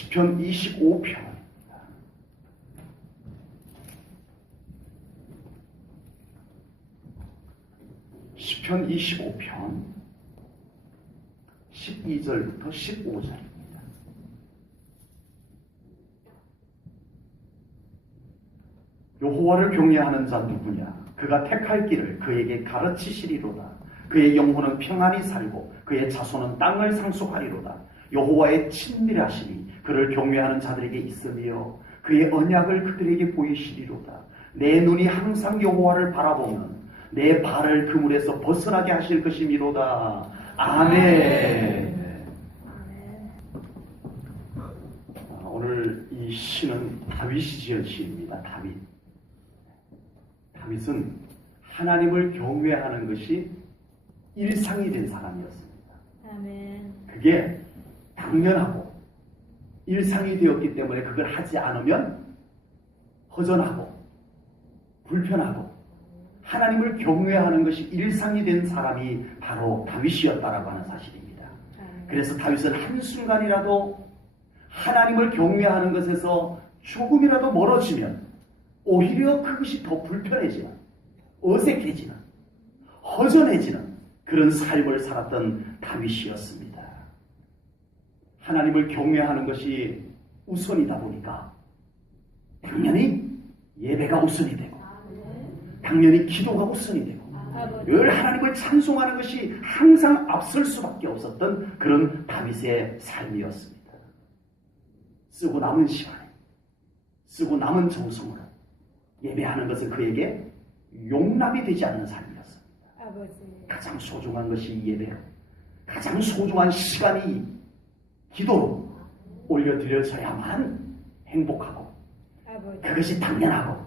시편 25편. 시편 25편 12절부터 15절입니다. 여호와를 경외하는 자 누구냐? 그가 택할 길을 그에게 가르치시리로다. 그의 영혼은 평안히 살고 그의 자손은 땅을 상속하리로다. 여호와의 친밀하심이 그를 경외하는 자들에게 있으며 그의 언약을 그들에게 보이시리로다. 내 눈이 항상 여호와를 바라보면 내 발을 그물에서 벗어나게 하실 것이미로다. 아멘. 오늘 이 시는 다윗이 지은 시입니다. 다윗은 하나님을 경외하는 것이 일상이 된 사람이었습니다. 아멘. 그게 당연하고 일상이 되었기 때문에 그걸 하지 않으면 허전하고 불편하고 하나님을 경외하는 것이 일상이 된 사람이 바로 다윗이었다라고 하는 사실입니다. 그래서 다윗은 한순간이라도 하나님을 경외하는 것에서 조금이라도 멀어지면 오히려 그것이 더 불편해지는, 어색해지는, 허전해지는 그런 삶을 살았던 다윗이었습니다. 하나님을 경외하는 것이 우선이다 보니까 당연히 예배가 우선이 되고 당연히 기도가 우선이 되고 늘 하나님을 찬송하는 것이 항상 앞설 수밖에 없었던 그런 다윗의 삶이었습니다. 쓰고 남은 시간에 쓰고 남은 정성으로 예배하는 것은 그에게 용납이 되지 않는 삶이었습니다. 가장 소중한 것이 예배로, 가장 소중한 시간이 기도로 올려드려져야만 행복하고 그것이 당연하고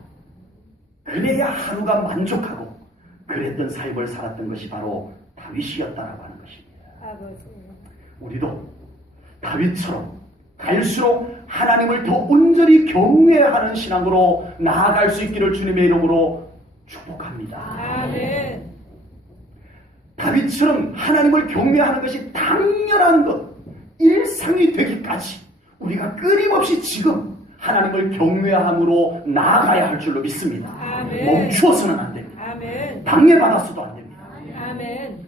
그래야 하루가 만족하고 그랬던 삶을 살았던 것이 바로 다윗이었다라고 하는 것입니다. 우리도 다윗처럼 갈수록 하나님을 더 온전히 경외하는 신앙으로 나아갈 수 있기를 주님의 이름으로 축복합니다. 아멘. 다윗처럼 하나님을 경외하는 것이 당연한 것, 일상이 되기까지 우리가 끊임없이 지금 하나님을 경외함으로 나아가야 할 줄로 믿습니다. 아멘. 멈추어서는 안 됩니다. 아멘. 방해받아서도 안 됩니다. 아멘.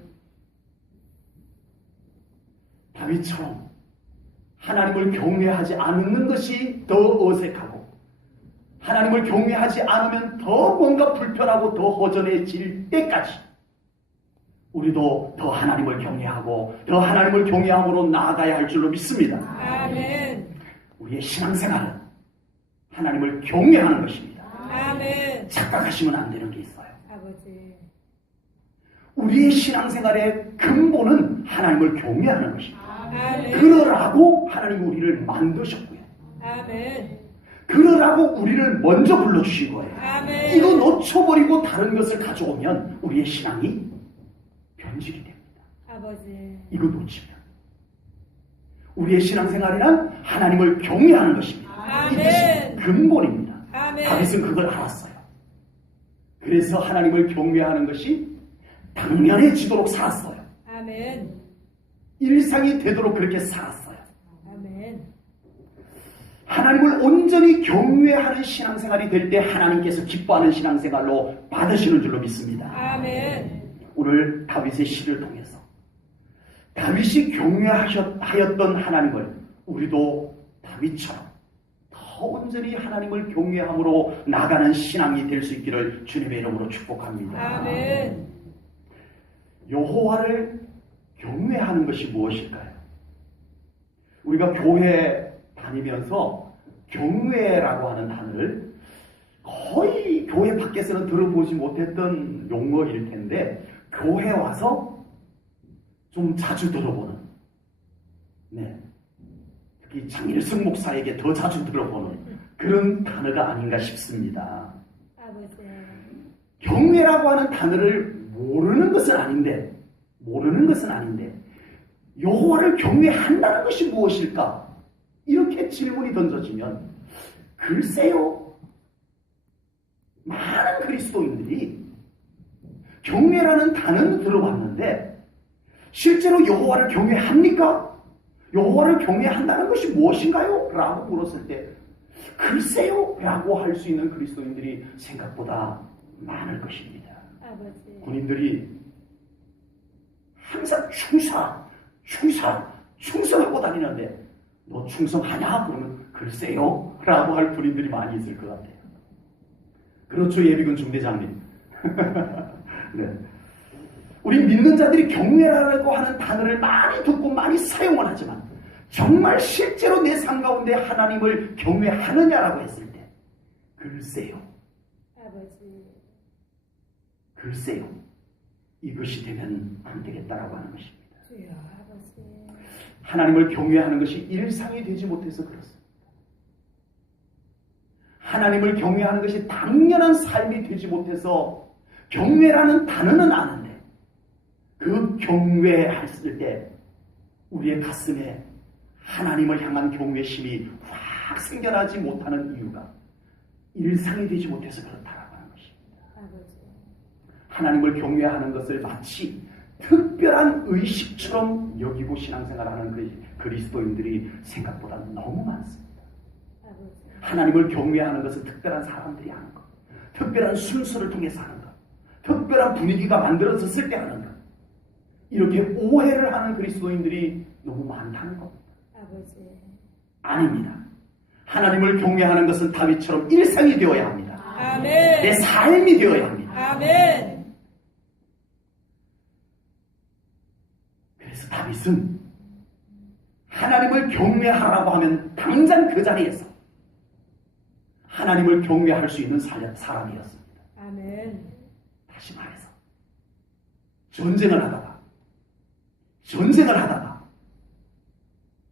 다윗처럼 하나님을 경외하지 않는 것이 더 어색하고 하나님을 경외하지 않으면 더 뭔가 불편하고 더 허전해질 때까지 우리도 더 하나님을 경외하고 더 하나님을 경외함으로 나아가야 할 줄로 믿습니다. 아멘. 우리의 신앙생활은 하나님을 경외하는 것입니다. 아멘. 착각하시면 안 되는 게 있어요. 아버지. 우리의 신앙생활의 근본은 하나님을 경외하는 것입니다. 아멘. 그러라고 하나님 우리를 만드셨고요. 아멘. 그러라고 우리를 먼저 불러주신 거예요. 아멘. 이거 놓쳐버리고 다른 것을 가져오면 우리의 신앙이 변질이 됩니다. 아버지. 이거 놓치면 우리의 신앙생활이란 하나님을 경외하는 것입니다. 아멘. 이것이 근본입니다. 아멘. 다윗은 그걸 알았어요. 그래서 하나님을 경외하는 것이 당연해지도록 살았어요. 아멘. 일상이 되도록 그렇게 살았어요. 아멘. 하나님을 온전히 경외하는 신앙생활이 될 때 하나님께서 기뻐하는 신앙생활로 받으시는 줄로 믿습니다. 아멘. 오늘 다윗의 시를 통해서 다윗이 경외하였던 하나님을 우리도 다윗처럼 더 온전히 하나님을 경외함으로 나가는 신앙이 될 수 있기를 주님의 이름으로 축복합니다. 아멘. 여호와를 경외하는 것이 무엇일까요? 우리가 교회 다니면서 경외라고 하는 단어를 거의 교회 밖에서는 들어보지 못했던 용어일 텐데 교회 와서 좀 자주 들어보는, 특히 장일승 목사에게 더 자주 들어보는 그런 단어가 아닌가 싶습니다. 아버지. 경외라고 하는 단어를 모르는 것은 아닌데 여호와를 경외한다는 것이 무엇일까? 이렇게 질문이 던져지면 글쎄요, 많은 그리스도인들이 경외라는 단어는 들어봤는데 실제로 여호와를 경외합니까? 여호와를 경외한다는 것이 무엇인가요? 라고 물었을 때 글쎄요 라고 할 수 있는 그리스도인들이 생각보다 많을 것입니다. 아버지. 군인들이 항상 충성하고 다니는데 너 충성하냐? 그러면 글쎄요 라고 할 군인들이 많이 있을 것 같아요. 그렇죠, 예비군 중대장님. 네. 우리 믿는 자들이 경외라고 하는 단어를 많이 듣고 많이 사용을 하지만 정말 실제로 내 삶 가운데 하나님을 경외하느냐라고 했을 때 글쎄요. 아버지. 글쎄요. 이것이 되면 안 되겠다라고 하는 것입니다. 주여 아버지. 하나님을 경외하는 것이 일상이 되지 못해서 그렇습니다. 하나님을 경외하는 것이 당연한 삶이 되지 못해서 경외라는 단어는 아는데 그 경외했을 때 우리의 가슴에 하나님을 향한 경외심이 확 생겨나지 못하는 이유가 일상이 되지 못해서 그렇다라고 하는 것입니다. 아버지. 하나님을 경외하는 것을 마치 특별한 의식처럼 여기고 신앙생활하는 그리스도인들이 생각보다 너무 많습니다. 아버지. 하나님을 경외하는 것은 특별한 사람들이 하는 것, 특별한 순서를 통해서 하는 것, 특별한 분위기가 만들어졌을 때 하는 것, 이렇게 오해를 하는 그리스도인들이 너무 많다는 겁니다. 아버지. 아닙니다. 하나님을 경외하는 것은 다윗처럼 일상이 되어야 합니다. 아멘. 내 삶이 되어야 합니다. 아멘. 그래서 다윗은 하나님을 경외하라고 하면 당장 그 자리에서 하나님을 경외할 수 있는 사람이었습니다. 아멘. 다시 말해서 전쟁을 하다가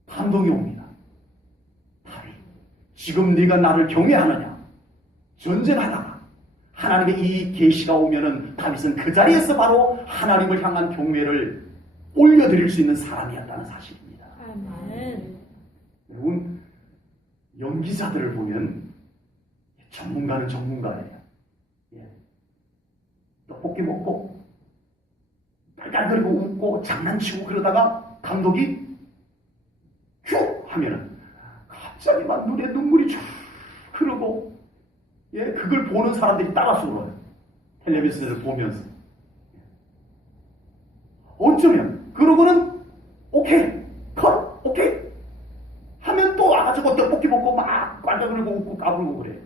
감동이 옵니다. 다윗, 지금 네가 나를 경외하느냐? 전쟁하다가 하나님의 이 계시가 오면은 다윗은 그 자리에서 바로 하나님을 향한 경외를 올려드릴 수 있는 사람이었다는 사실입니다. 아멘. 여러분, 연기자들을 보면 전문가는 전문가예요. 예. 떡볶이 먹고 깔깔거리고 웃고 장난치고 그러다가 감독이 휴 하면은 갑자기 막 눈에 눈물이 쭉 흐르고, 예, 그걸 보는 사람들이 따라서 울어요. 텔레비전을 보면서. 어쩌면 그러고는 오케이 컷 오케이 하면 또 와가지고 떡볶이 먹고 막 깔깔거리고 웃고 까불고 그래요.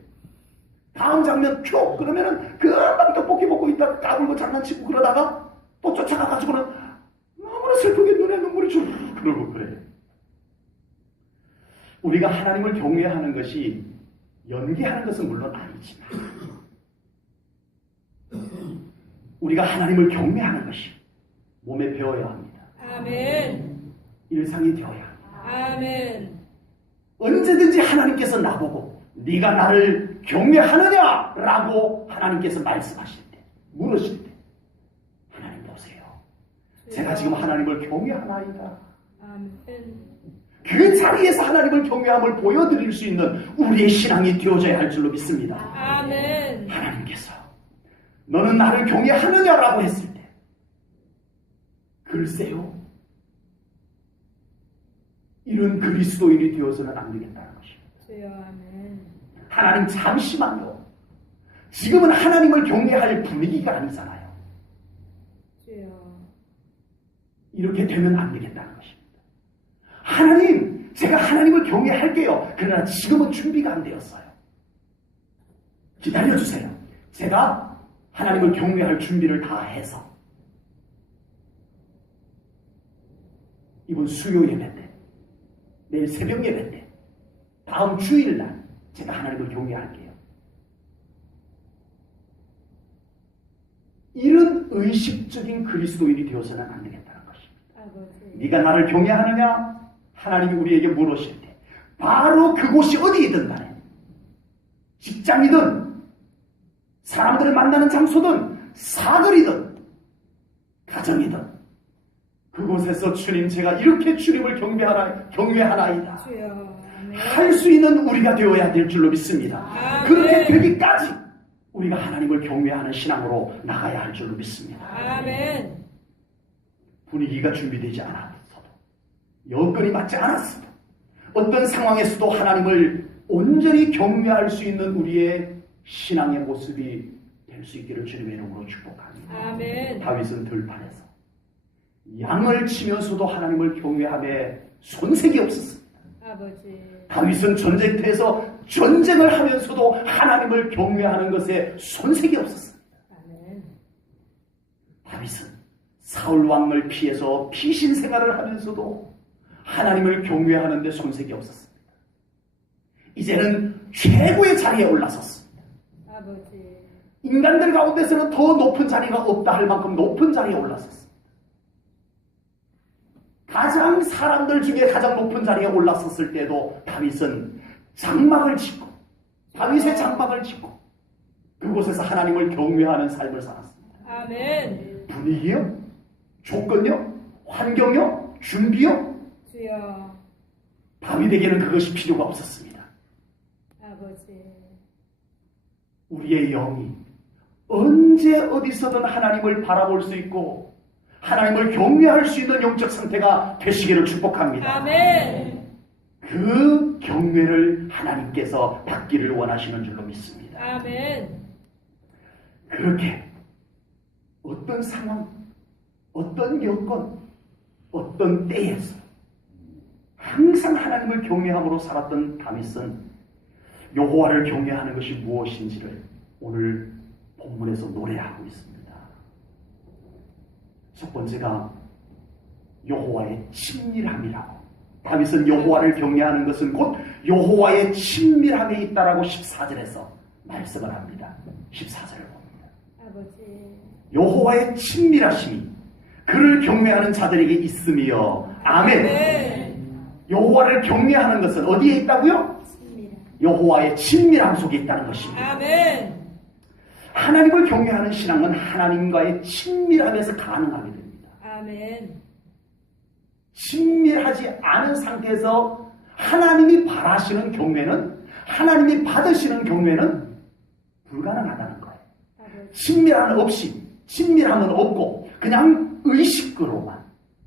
다음 장면 큐 그러면은 금방 떡볶이 먹고 있다가 까불고 장난치고 그러다가 또 쫓아가가지고는 너무나 슬프게 눈에 눈물이 쭉 흐르고 그래요. 우리가 하나님을 경외하는 것이 연기하는 것은 물론 아니지만 우리가 하나님을 경외하는 것이 몸에 배워야 합니다. 아멘. 일상이 되어야 합니다. 아멘. 언제든지 하나님께서 나보고 네가 나를 경외하느냐라고 하나님께서 말씀하실 때, 물으실 때 하나님 보세요. 제가 지금 하나님을 경외하나이다. 아멘. 그 자리에서 하나님을 경외함을 보여드릴 수 있는 우리의 신앙이 되어져야 할 줄로 믿습니다. 아멘. 하나님께서 너는 나를 경외하느냐라고 했을 때 글쎄요. 이런 그리스도인이 되어서는 안 되겠다는 것입니다. 주여 아멘. 하나님 잠시만요. 지금은 하나님을 경외할 분위기가 아니잖아요. 주여. 이렇게 되면 안 되겠다는 것입니다. 하나님, 제가 하나님을 경외할게요. 그러나 지금은 준비가 안 되었어요. 기다려주세요. 제가 하나님을 경외할 준비를 다 해서 이번 수요 예배 때, 내일 새벽 예배 때, 다음 주일날 제가 하나님을 경외할게요. 이런 의식적인 그리스도인이 되어서는 안 되겠다는 것입니다. 아버지. 네가 나를 경외하느냐? 하나님이 우리에게 물으실 때 바로 그곳이 어디이든 간에 직장이든 사람들을 만나는 장소든 사거리든 가정이든 그곳에서 주님 제가 이렇게 주님을 경외하나이다. 주여. 아멘. 할 수 있는 우리가 되어야 될 줄로 믿습니다. 아멘. 그렇게 되기까지 우리가 하나님을 경외하는 신앙으로 나가야 할 줄로 믿습니다. 아멘. 분위기가 준비되지 않았어도 여건이 맞지 않았어도 어떤 상황에서도 하나님을 온전히 경외할 수 있는 우리의 신앙의 모습이 될 수 있기를 주님의 이름으로 축복합니다. 아멘. 다윗은 들판에서 양을 치면서도 하나님을 경외함에 손색이 없었습니다. 아버지. 다윗은 전쟁터에서 전쟁을 하면서도 하나님을 경외하는 것에 손색이 없었습니다. 아멘. 다윗은 사울 왕을 피해서 피신 생활을 하면서도 하나님을 경외하는 데 손색이 없었습니다. 이제는 최고의 자리에 올라섰습니다. 아버지. 인간들 가운데서는 더 높은 자리가 없다 할 만큼 높은 자리에 올라섰습니다. 가장 사람들 중에 가장 높은 자리에 올라섰을 때도 다윗은 장막을 짓고 다윗의 장막을 짓고 그곳에서 하나님을 경외하는 삶을 살았습니다. 아멘. 분위기요? 조건요? 환경요? 준비요? 주여. 다윗에게는 그것이 필요가 없었습니다. 아버지. 우리의 영이 언제 어디서든 하나님을 바라볼 수 있고 하나님을 경외할 수 있는 영적 상태가 되시기를 축복합니다. 아멘. 그 경외를 하나님께서 받기를 원하시는 줄로 믿습니다. 아멘. 그렇게 어떤 상황, 어떤 여건, 어떤 때에서 항상 하나님을 경외함으로 살았던 다윗은 여호와를 경외하는 것이 무엇인지를 오늘 본문에서 노래하고 있습니다. 첫 번째가 여호와의 친밀함이라고. 다윗은 여호와를 경외하는 것은 곧 여호와의 친밀함에 있다라고 14절에서 말씀을 합니다. 14절을 봅니다. 아버지. 여호와의 친밀하심이 그를 경외하는 자들에게 있으며 아멘. 아멘. 여호와를 경외하는 것은 어디에 있다고요? 친밀함. 여호와의 친밀함 속에 있다는 것입니다. 아멘. 하나님을 경외하는 신앙은 하나님과의 친밀함에서 가능하게 됩니다. 아멘. 친밀하지 않은 상태에서 하나님이 바라시는 경외는 하나님이 받으시는 경외는 불가능하다는 거예요. 아버지. 친밀함은 없고 그냥 의식으로만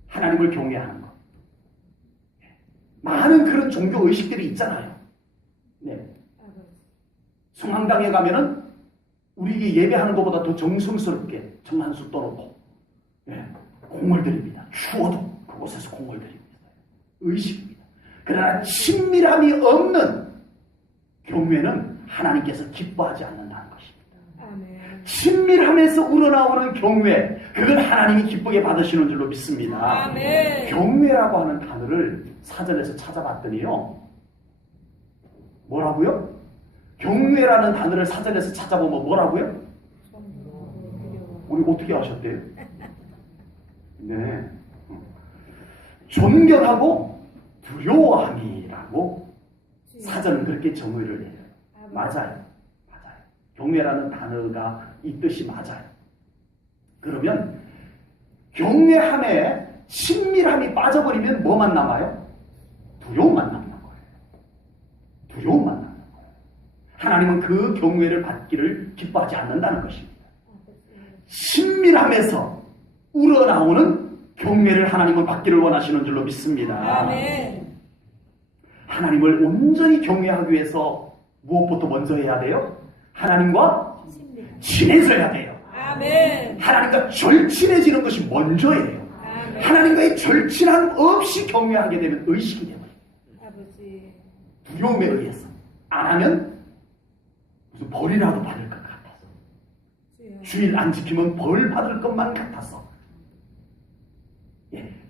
하나님을 경외하는 것. 많은 그런 종교 의식들이 있잖아요. 네. 아버지. 성황당에 가면은 우리 예배하는 것보다 더 정성스럽게 정 한 수 떠놓고 공을 드립니다. 추워도 그곳에서 공을 드립니다. 의식입니다. 그러나 친밀함이 없는 경외는 하나님께서 기뻐하지 않는다는 것입니다. 아멘. 친밀함에서 우러나오는 경외, 그건 하나님이 기쁘게 받으시는 줄로 믿습니다. 아멘. 경외라고 하는 단어를 사전에서 찾아봤더니요. 뭐라고요? 경외라는 단어를 사전에서 찾아보면 뭐라고요? 우리 어떻게 아셨대요? 네. 존경하고 두려워함이라고 사전은 그렇게 정의를 해요. 맞아요. 경외라는 단어가 이 뜻이 맞아요. 그러면 경외함에 친밀함이 빠져버리면 뭐만 남아요? 두려움만 남는 거예요. 두려움만 남는 거예요. 하나님은 그 경외를 받기를 기뻐하지 않는다는 것입니다. 친밀함에서 우러나오는 경외를 하나님은 받기를 원하시는 줄로 믿습니다. 아멘. 하나님을 온전히 경외하기 위해서 무엇부터 먼저 해야 돼요? 하나님과 친해져야 돼요. 아멘. 하나님과 절친해지는 것이 먼저예요. 아멘. 하나님과의 절친함 없이 경외하게 되면 의식이 되어요. 아버지. 두려움에 의해서 안 하면 무슨 벌이라도 받을 것 같아서 주일 안 지키면 벌 받을 것만 같아서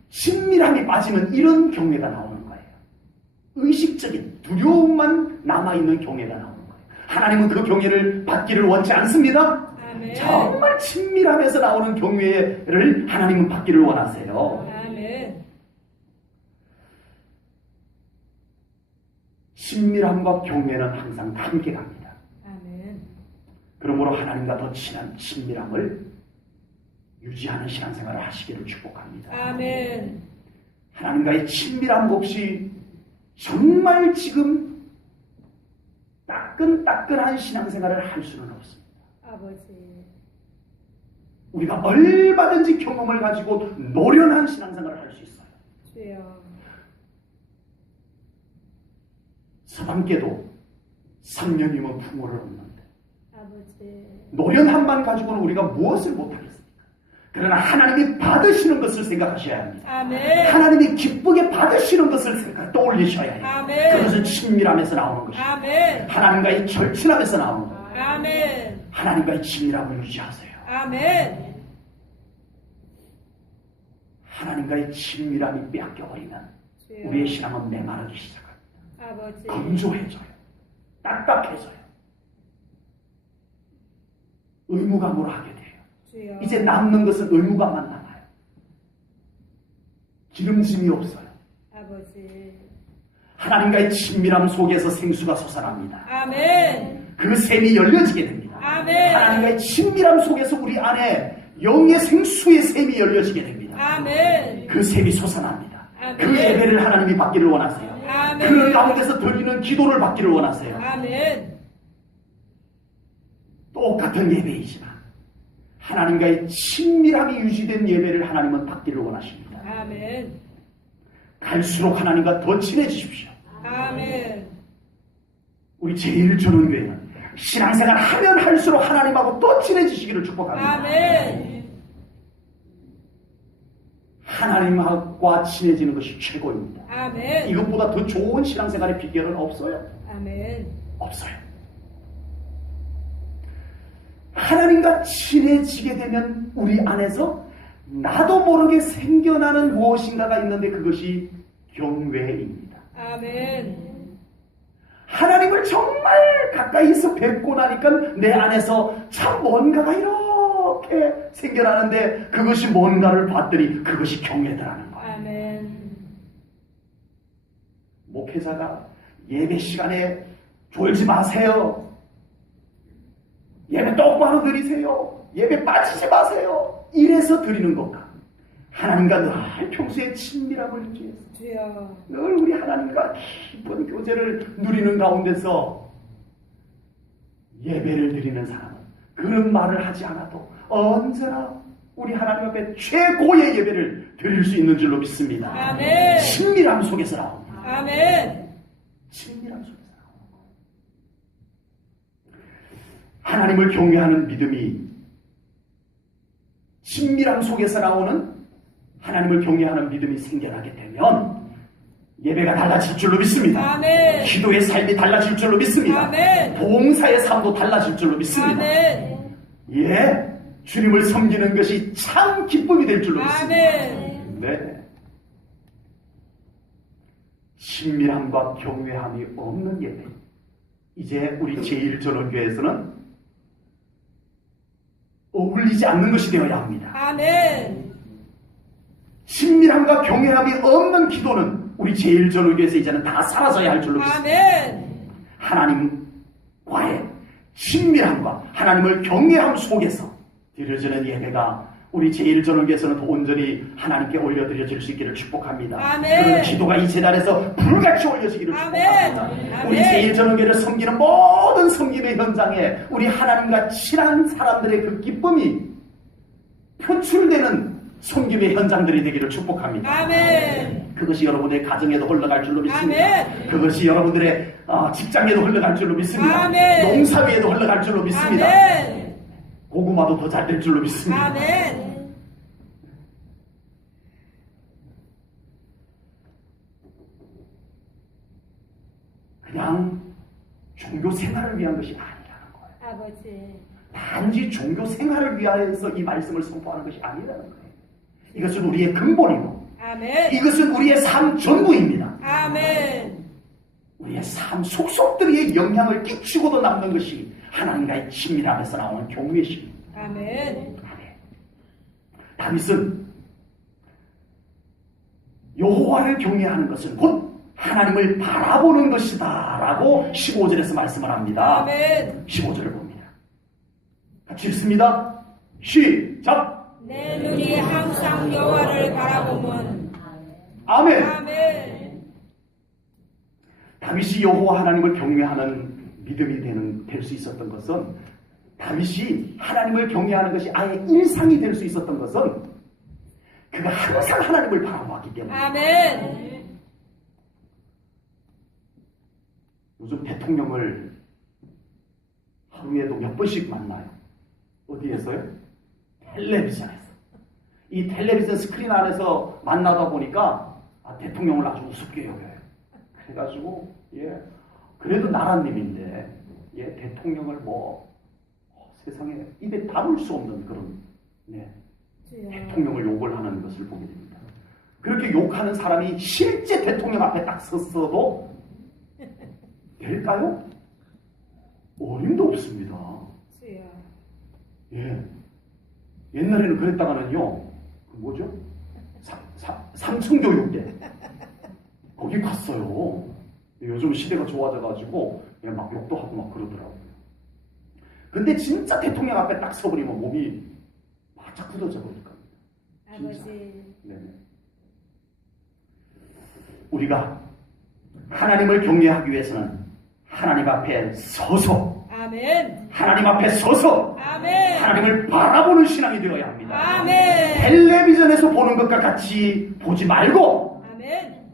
친밀함이 빠지면 이런 경외가 나오는 거예요. 의식적인 두려움만 남아있는 경외가 나오는 거예요. 하나님은 그 경외를 받기를 원치 않습니다. 아멘. 정말 친밀함에서 나오는 경외를 하나님은 받기를 원하세요. 아멘. 친밀함과 경외는 항상 함께 갑니다. 아멘. 그러므로 하나님과 더 친한 친밀함을 유지하는 신앙생활을 하시기를 축복합니다. 아멘. 하나님과의 친밀함 없이 정말 지금 따끈따끈한 신앙생활을 할 수는 없습니다. 아버지. 우리가 얼마든지 경험을 가지고 노련한 신앙생활을 할 수 있어요. 주여. 서당께도 3년이면 부모를 얻는데 아버지. 노련함만 가지고는 우리가 무엇을 못하겠습니까? 그러나 하나님이 받으시는 것을 생각하셔야 합니다. 아멘. 하나님이 기쁘게 받으시는 것을 떠올리셔야 해요. 아멘. 그것은 친밀함에서 나오는 것입니다. 아멘. 하나님과의 절친함에서 나오는 거예요. 아멘. 하나님과의 친밀함을 유지하세요. 아멘. 하나님과의 친밀함이 빼앗겨버리면 주여. 우리의 신앙은 메마르기 시작합니다. 아버지. 건조해져요. 딱딱해져요. 의무감으로 하게 돼요. 주여. 이제 남는 것은 의무감만 남아요. 기름짐이 없어요. 아버지. 하나님과의 친밀함 속에서 생수가 솟아납니다. 아멘. 그 샘이 열려지게 됩니다. 아멘. 하나님과의 친밀함 속에서 우리 안에 영의 생수의 샘이 열려지게 됩니다. 아멘. 그 샘이 솟아납니다. 아멘. 그 예배를 하나님이 받기를 원하세요. 아멘. 그 가운데서 드리는 기도를 받기를 원하세요. 아멘. 똑같은 예배이지만 하나님과의 친밀함이 유지된 예배를 하나님은 받기를 원하십니다. 아멘. 갈수록 하나님과 더 친해지십시오. 아멘. 우리 제1전원교회는 신앙생활 하면 할수록 하나님하고 더 친해지시기를 축복합니다. 아멘. 하나님과 친해지는 것이 최고입니다. 아멘. 이것보다 더 좋은 신앙생활의 비결은 없어요. 아멘. 없어요. 하나님과 친해지게 되면 우리 안에서 나도 모르게 생겨나는 무엇인가가 있는데 그것이 경외입니다. 아멘. 하나님을 정말 가까이서 뵙고 나니까 내 안에서 참 뭔가가 이렇게 생겨나는데 그것이 뭔가를 봤더니 그것이 경외더라는 거예요. 아멘. 목회자가 예배 시간에 졸지 마세요. 예배 똑바로 드리세요. 예배 빠지지 마세요. 이래서 드리는 것과 하나님과 늘 평소에 친밀함을 유지해서 주여. 늘 우리 하나님과 깊은 교제를 누리는 가운데서 예배를 드리는 사람은 그런 말을 하지 않아도 언제나 우리 하나님 앞에 최고의 예배를 드릴 수 있는 줄로 믿습니다. 아멘. 친밀함 속에서 나옵니다. 아멘. 친밀함 속에서 나오는 거예요. 하나님을 경외하는 믿음이 친밀함 속에서 나오는 하나님을 경외하는 믿음이 생겨나게 되면 예배가 달라질 줄로 믿습니다. 아멘. 기도의 삶이 달라질 줄로 믿습니다. 아멘. 봉사의 삶도 달라질 줄로 믿습니다. 아멘. 예, 주님을 섬기는 것이 참 기쁨이 될 줄로 믿습니다. 아멘. 네. 친밀함과 경외함이 없는 예배. 이제 우리 제1전원교회에서는 어울리지 않는 것이 되어야 합니다. 아멘. 친밀함과 경외함이 없는 기도는 우리 제1전원교회에서 이제는 다 사라져야 할 줄로 믿습니다. 아멘. 하나님과의 친밀함과 하나님을 경외함 속에서 드려지는 예배가 우리 제1전원교회에서는 온전히 하나님께 올려드려질 수 있기를 축복합니다. 아멘. 그런 기도가 이 재단에서 불같이 올려지기를 아멘. 축복합니다. 아멘. 우리 제1전원교회를 섬기는 모든 섬김의 현장에 우리 하나님과 친한 사람들의 그 기쁨이 표출되는 섬김의 현장들이 되기를 축복합니다. 아멘. 그것이 여러분의 가정에도 흘러갈 줄로 믿습니다. 아멘. 그것이 여러분들의 직장에도 흘러갈 줄로 믿습니다. 아멘. 농사위에도 흘러갈 줄로 믿습니다. 아멘. 고구마도 더 잘 될 줄로 믿습니다. 아멘. 그냥 종교 생활을 위한 것이 아니라는 거예요. 아버지. 단지 종교 생활을 위하여서 이 말씀을 선포하는 것이 아니라는 거예요. 이것은 우리의 근본이고 아멘. 이것은 우리의 삶 전부입니다. 아멘. 우리의 삶 속속들이에 영향을 끼치고도 남는 것이 하나님과의 친밀함에서 나오는 경외심입니다. 아멘. 다윗은 여호와를 경외하는 것은 곧 하나님을 바라보는 것이다 라고 15절에서 말씀을 합니다. 아멘. 15절을 봅니다. 같이 읽습니다. 시작. 내 눈이 항상 여호와를 바라보면 아멘. 아멘. 다윗이 여호와 하나님을 경외하는 믿음이 될 수 있었던 것은 다윗이 하나님을 경외하는 것이 아예 일상이 될 수 있었던 것은 그가 항상 하나님을 바라보았기 때문에 아멘. 요즘 대통령을 하루에도 몇 번씩 만나요. 어디에서요? 텔레비전에서. 이 텔레비전 스크린 안에서 만나다 보니까 대통령을 아주 우습게 여겨요. 그래가지고 그래도 나라님인데 대통령을 세상에 입에 담을 수 없는 그런 대통령을 욕을 하는 것을 보게 됩니다. 그렇게 욕하는 사람이 실제 대통령 앞에 딱 섰어도 될까요? 어림도 없습니다. 옛날에는 그랬다가는요, 삼성교육대 거기 갔어요. 요즘 시대가 좋아져가지고 막 욕도 하고 막 그러더라고요. 근데 진짜 대통령 앞에 딱 서버리면 몸이 바짝 굳어져 버릴 겁니다. 아버지. 네네. 우리가 하나님을 경외하기 위해서는 하나님 앞에 서서 아멘. 하나님 앞에 서서 아멘. 하나님을 바라보는 신앙이 되어야 합니다. 아멘. 텔레비전에서 보는 것과 같이 보지 말고 아멘.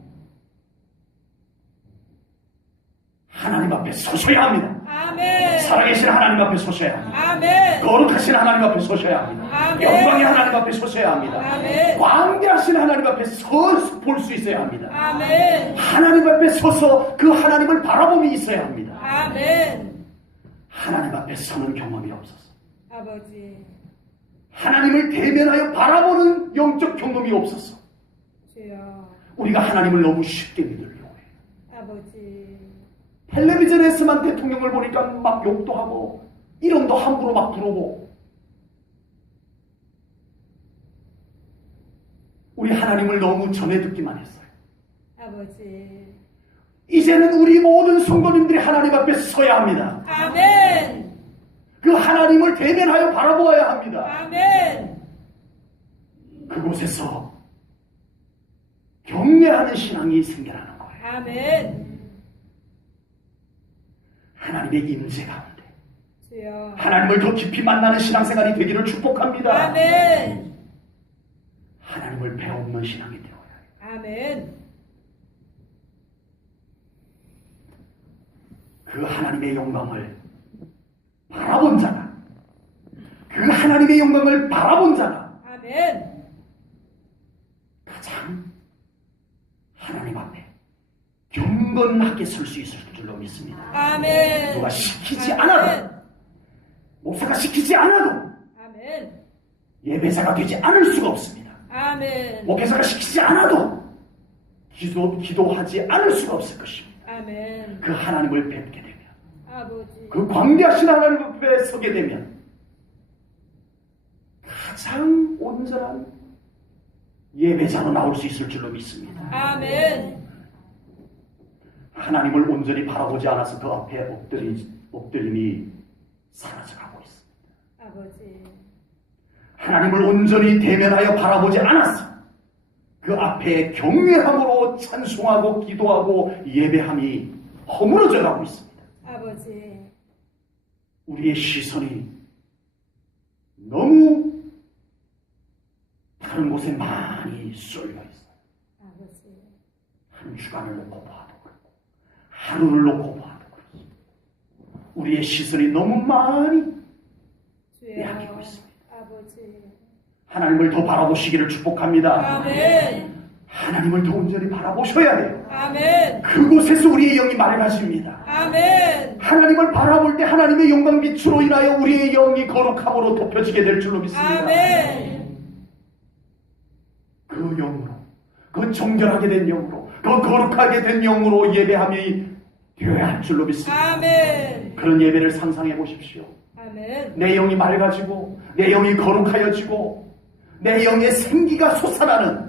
하나님 앞에 서셔야 합니다. 아멘. 살아계신 하나님 앞에 서셔야 합니다. 아멘. 거룩하신 하나님 앞에 서셔야 합니다. 아멘. 영광의 하나님 앞에 서셔야 합니다. 아멘. 광대하신 하나님 앞에 서서 볼 수 있어야 합니다. 아멘. 하나님 앞에 서서 그 하나님을 바라봄이 있어야 합니다. 아멘. 하나님 앞에 서는 경험이 없어서 아버지. 하나님을 대면하여 바라보는 영적 경험이 없어서 주여. 우리가 하나님을 너무 쉽게 믿으려고 해요. 아버지. 텔레비전에서만 대통령을 보니까 막 욕도 하고 이름도 함부로 막 부르고 우리 하나님을 너무 전해 듣기만 했어요. 아버지. 이제는 우리 모든 성도님들이 하나님 앞에 서야 합니다. 아멘. 그 하나님을 대면하여 바라보아야 합니다. 아멘. 그곳에서 경외하는 신앙이 생겨나는 거예요. 아멘. 하나님의 임재 가운데 주여. 하나님을 더 깊이 만나는 신앙생활이 되기를 축복합니다. 아멘. 하나님을 배우는 신앙이 되어야 해요. 아멘. 그 하나님의 영광을 바라본 자가 그 하나님의 영광을 바라본 자가 아멘. 가장 하나님 앞에 경건하게 설 수 있을 줄로 믿습니다. 아멘. 누가 시키지 않아도 목사가 시키지 않아도 아멘. 예배자가 되지 않을 수가 없습니다. 아멘. 목회자가 시키지 않아도 기도하지 않을 수가 없을 것입니다. 아멘. 그 하나님을 뵙게 되면 아버지. 그 광대하신 하나님 앞에 서게 되면 가장 온전한 예배자로 나올 수 있을 줄로 믿습니다. 아멘. 하나님을 온전히 바라보지 않아서 그 앞에 엎드림이 사라져가고 있습니다. 아버지. 하나님을 온전히 대면하여 바라보지 않아서 그 앞에 경외함으로 찬송하고 기도하고 예배함이 허물어져 가고 있습니다. 아버지. 우리의 시선이 너무 다른 곳에 많이 쏠려 있어요. 아버지. 한 주간을 놓고 봐도 그렇고 하루를 놓고 봐도 그렇습니다. 우리의 시선이 너무 많이 빼앗기고 있습니다. 아버지. 하나님을 더 바라보시기를 축복합니다. 아멘. 하나님을 더 온전히 바라보셔야 해요. 아멘. 그곳에서 우리의 영이 맑아집니다. 아멘. 하나님을 바라볼 때 하나님의 영광 빛으로 인하여 우리의 영이 거룩함으로 덮여지게 될 줄로 믿습니다. 아멘. 그 영으로, 그 정결하게 된 영으로, 그 거룩하게 된 영으로 예배함이 되어야 할 줄로 믿습니다. 아멘. 그런 예배를 상상해 보십시오. 아멘. 내 영이 맑아지고 내 영이 거룩하여지고 내 영의 생기가 솟아나는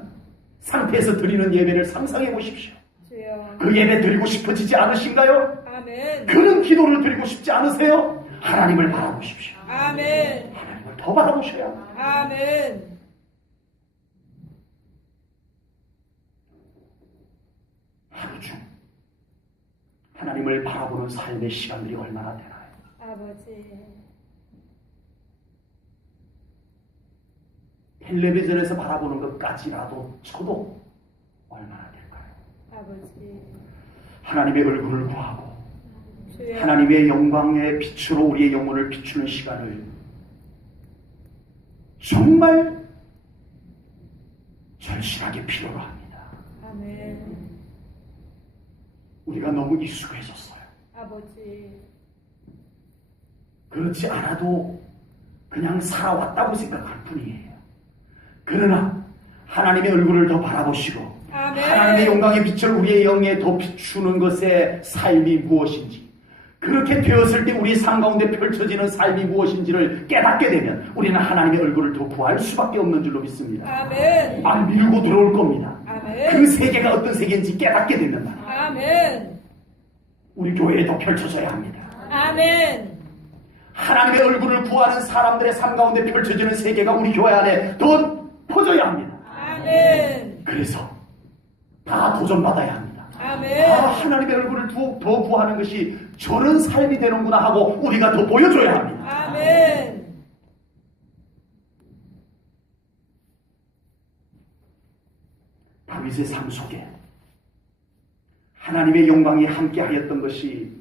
상태에서 드리는 예배를 상상해 보십시오. 주여. 그 예배 드리고 싶어지지 않으신가요? 아멘. 그런 기도를 드리고 싶지 않으세요? 하나님을 바라보십시오. 아멘. 하나님을 더 바라보셔야 합니다. 아멘. 하루 중 하나님을 바라보는 삶의 시간들이 얼마나 되나요? 아버지. 텔레비전에서 바라보는 것까지라도 쳐도 얼마나 될까요? 아버지. 하나님의 얼굴을 구하고 주여. 하나님의 영광의 빛으로 우리의 영혼을 비추는 시간을 정말 절실하게 필요로 합니다. 아멘. 우리가 너무 익숙해졌어요. 아버지. 그렇지 않아도 그냥 살아왔다고 생각할 뿐이에요. 그러나 하나님의 얼굴을 더 바라보시고 아멘. 하나님의 영광의 빛을 우리의 영에 더 비추는 것의 삶이 무엇인지, 그렇게 되었을 때 우리 삶 가운데 펼쳐지는 삶이 무엇인지를 깨닫게 되면 우리는 하나님의 얼굴을 더 구할 수밖에 없는 줄로 믿습니다. 아멘. 막 밀고 들어올 겁니다. 아멘. 그 세계가 어떤 세계인지 깨닫게 되면 말이에요. 아멘. 우리 교회에 더 펼쳐져야 합니다. 아멘. 하나님의 얼굴을 구하는 사람들의 삶 가운데 펼쳐지는 세계가 우리 교회 안에 더 퍼져야 합니다. 아멘. 그래서 다 도전받아야 합니다. 아멘. 하나님의 얼굴을 더 구하는 것이 저런 삶이 되는구나 하고 우리가 더 보여줘야 합니다. 아멘. 다윗의 삶 속에 하나님의 영광이 함께하였던 것이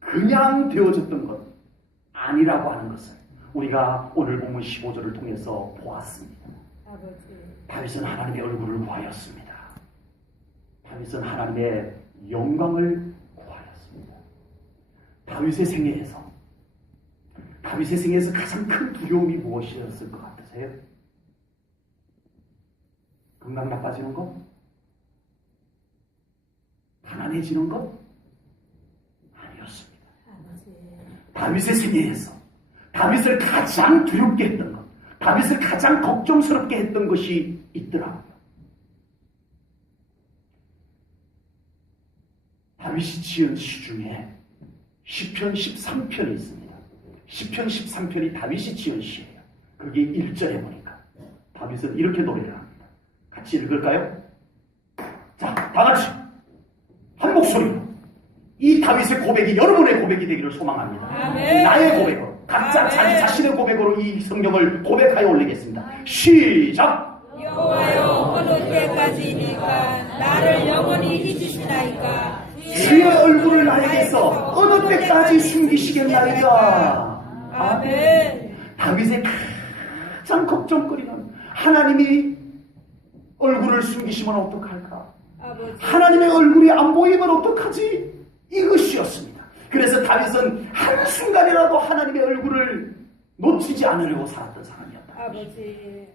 그냥 되어졌던 것 아니라고 하는 것을 우리가 오늘 본문 15절을 통해서 보았습니다. 아버지. 다윗은 하나님의 얼굴을 구하였습니다. 다윗은 하나님의 영광을 구하였습니다. 다윗의 생애에서 가장 큰 두려움이 무엇이었을 것 같으세요? 건강 나빠지는 것? 가난해지는 것? 아니었습니다. 아버지. 다윗의 생애에서 다윗을 가장 두렵게 했던 것, 다윗을 가장 걱정스럽게 했던 것이 있더라고요. 다윗이 지은 시 중에 시편 13편이 있습니다. 시편 13편이 다윗이 지은 시예요. 그게 1절에 보니까 다윗은 이렇게 노래를 합니다. 같이 읽을까요? 자, 다 같이 한 목소리로 이 다윗의 고백이 여러분의 고백이 되기를 소망합니다. 아멘. 나의 고백으로, 각자 아멘. 자기 자신의 고백으로 이 성경을 고백하여 올리겠습니다. 시작! 여호와여, 어느 때까지니까 나를 영원히 잊으시나이까. 주의 얼굴을 나에게서 어느 때까지 숨기시겠나이까. 아멘. 다윗의 가장 걱정거리는 하나님이 얼굴을 숨기시면 어떡할까? 아버지. 하나님의 얼굴이 안 보이면 어떡하지? 이것이었습니다. 그래서 다윗은 한순간이라도 하나님의 얼굴을 놓치지 않으려고 살았던 사람이었다. 아버지.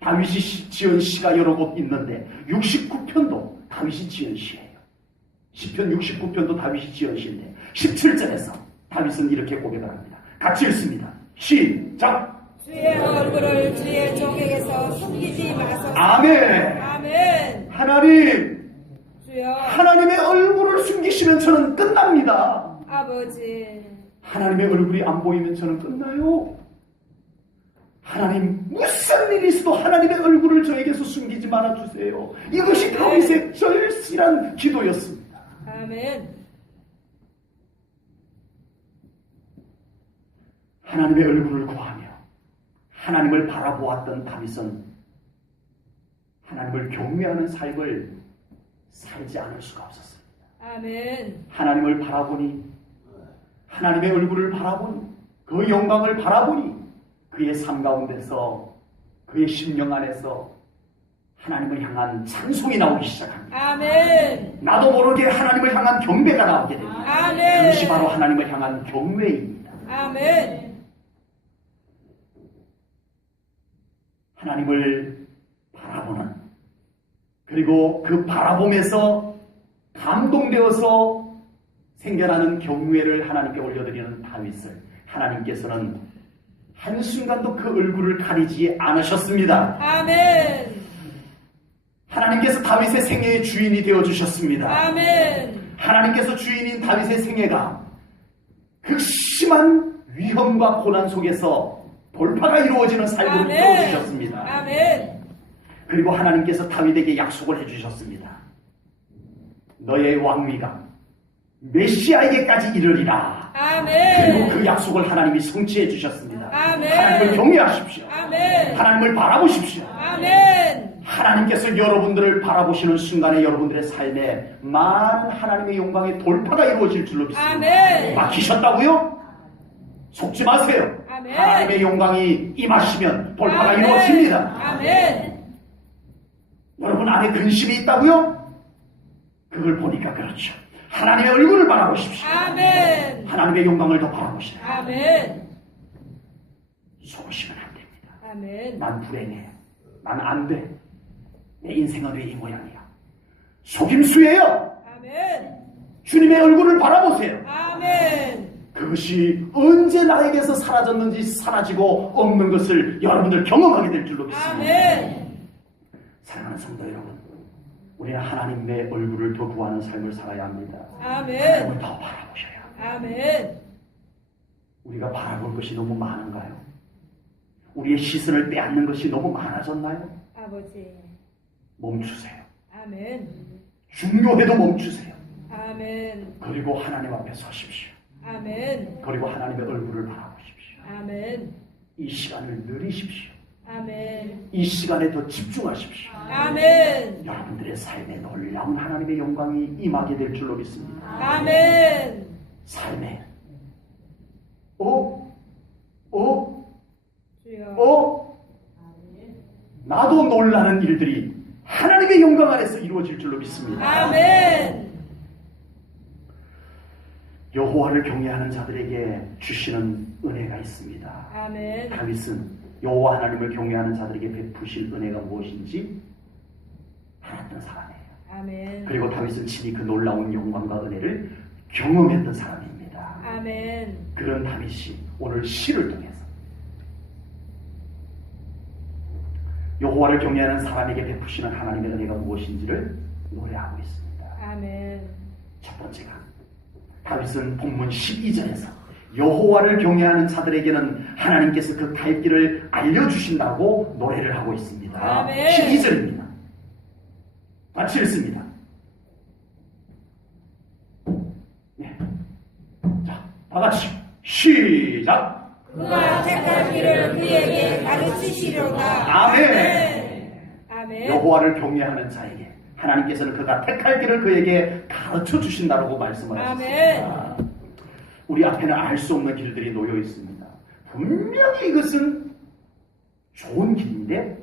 다윗이 지은 시가 여러 곳 있는데 69편도 다윗이 지은 시예요. 시편 69편도 다윗이 지은 시인데 17절에서 다윗은 이렇게 고백을 합니다. 같이 읽습니다. 시작! 주의 얼굴을 주의 종에게서 숨기지 마소서. 아멘! 아멘. 하나님! 주여. 하나님의 얼굴을 숨기시면 저는 끝납니다. 아버지. 하나님의 얼굴이 안 보이면 저는 끝나요. 하나님, 무슨 일이 있어도 하나님의 얼굴을 저에게서 숨기지 말아주세요. 이것이 다윗의 절실한 기도였습니다. 아멘. 하나님의 얼굴을 구하며 하나님을 바라보았던 다윗은 하나님을 경외하는 삶을 살지 않을 수가 없었습니다. 아멘. 하나님을 바라보니, 하나님의 얼굴을 바라보니, 그 영광을 바라보니 그의 삶 가운데서, 그의 심령 안에서 하나님을 향한 찬송이 나오기 시작합니다. 아멘. 나도 모르게 하나님을 향한 경배가 나오게 됩니다. 아멘. 그것이 바로 하나님을 향한 경외입니다. 아멘. 하나님을 바라보는, 그리고 그 바라봄에서 감동되어서 생겨나는 경외를 하나님께 올려드리는 다윗을 하나님께서는 한순간도 그 얼굴을 가리지 않으셨습니다. 아멘. 하나님께서 다윗의 생애의 주인이 되어주셨습니다. 아멘. 하나님께서 주인인 다윗의 생애가 극심한 위험과 고난 속에서 돌파가 이루어지는 삶을 이루어주셨습니다. 아멘. 그리고 하나님께서 다윗에게 약속을 해주셨습니다. 너의 왕위가 메시아에게까지 이르리라. 아멘. 그리고 그 약속을 하나님이 성취해 주셨습니다. 아멘. 하나님을 경외하십시오. 아멘. 하나님을 바라보십시오. 아멘. 하나님께서 여러분들을 바라보시는 순간에 여러분들의 삶에 많은 하나님의 영광의 돌파가 이루어질 줄로 믿습니다. 아멘. 막히셨다고요? 속지 마세요. 아멘. 하나님의 영광이 임하시면 돌파가 아멘. 이루어집니다. 아멘. 여러분 안에 근심이 있다고요? 그걸 보니까 그렇죠. 하나님의 얼굴을 바라보십시오. 아멘. 하나님의 영광을 더 바라보시라. 아멘. 속으시면 안 됩니다. 아멘. 난 불행해. 난 안 돼. 내 인생은 왜 이 모양이야? 속임수예요. 아멘. 주님의 얼굴을 바라보세요. 아멘. 그것이 언제 나에게서 사라졌는지 사라지고 없는 것을 여러분들 경험하게 될 줄로 믿습니다. 아멘. 사랑하는 성도 여러분, 우리는 하나님의 얼굴을 더 구하는 삶을 살아야 합니다. 아멘. 하나님을 더 바라보셔야 합니다. 아멘. 우리가 바라볼 것이 너무 많은가요? 우리의 시선을 빼앗는 것이 너무 많아졌나요? 아버지. 멈추세요. 아멘. 중요해도 멈추세요. 아멘. 그리고 하나님 앞에 서십시오. 아멘. 그리고 하나님의 얼굴을 바라보십시오. 아멘. 이 시간을 누리십시오. 아멘. 이 시간에 더 집중하십시오. 아멘. 여러분들의 삶에 놀라운 하나님의 영광이 임하게 될 줄로 믿습니다. 아멘. 삶에 주여. 나도 놀라는 일들이 하나님의 영광 안에서 이루어질 줄로 믿습니다. 아멘. 여호와를 경외하는 자들에게 주시는 은혜가 있습니다. 아멘. 다윗은 여호와 하나님을 경외하는 자들에게 베푸실 은혜가 무엇인지 알았던 사람이에요. 아멘. 그리고 다윗은 친히 그 놀라운 영광과 은혜를 경험했던 사람입니다. 아멘. 그런 다윗이 오늘 시를 통해서 여호와를 경외하는 사람에게 베푸시는 하나님의 은혜가 무엇인지를 노래하고 있습니다. 아멘. 첫 번째가 다윗은 본문 12절에서 여호와를 경외하는 자들에게는 하나님께서 그 갈 길을 알려주신다고 노래를 하고 있습니다. 아멘. 12절입니다. 같이 읽습니다. 네. 자, 다 같이 시작. 그가 택할 길을 그에게 가르치시려다. 아멘. 아멘. 여호와를 경외하는 자에게 하나님께서는 그가 택할 길을 그에게 가르쳐 주신다고 말씀하셨습니다. 우리 앞에는 알 수 없는 길들이 놓여 있습니다. 분명히 이것은 좋은 길인데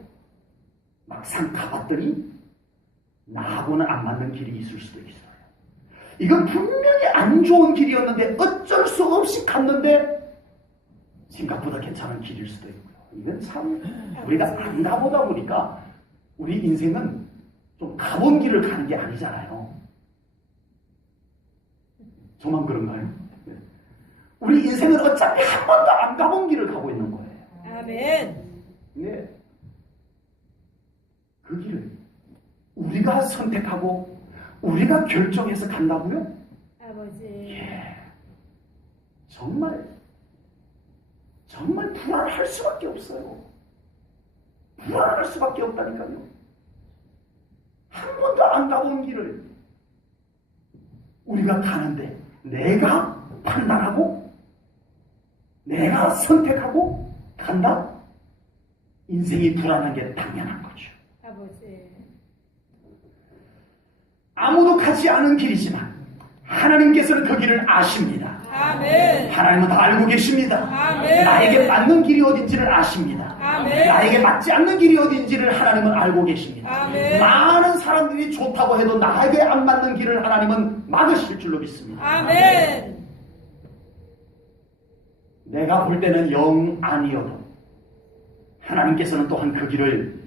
막상 가봤더니 나하고는 안 맞는 길이 있을 수도 있어요. 이건 분명히 안 좋은 길이었는데 어쩔 수 없이 갔는데 생각보다 괜찮은 길일 수도 있고요. 이건 참 우리가 안 가보다 보니까 우리 인생은 좀 가본 길을 가는 게 아니잖아요. 저만 그런가요? 우리 인생은 어차피 한 번도 안 가본 길을 가고 있는 거예요. 아멘. 네. 그 길을 우리가 선택하고 우리가 결정해서 간다고요? 아버지. 예. 정말 불안할 수밖에 없어요. 불안할 수밖에 없다니까요. 한 번도 안 가본 길을 우리가 가는데 내가 판단하고 내가 선택하고 간다? 인생이 불안한 게 당연한 거죠. 아버지. 아무도 가지 않은 길이지만 하나님께서는 그 길을 아십니다. 아멘. 하나님은 다 알고 계십니다. 아멘. 나에게 맞는 길이 어딘지를 아십니다. 아멘. 나에게 맞지 않는 길이 어딘지를 하나님은 알고 계십니다. 아멘. 많은 사람들이 좋다고 해도 나에게 안 맞는 길을 하나님은 막으실 줄로 믿습니다. 아멘. 내가 볼 때는 영 아니어도 하나님께서는 또한 그 길을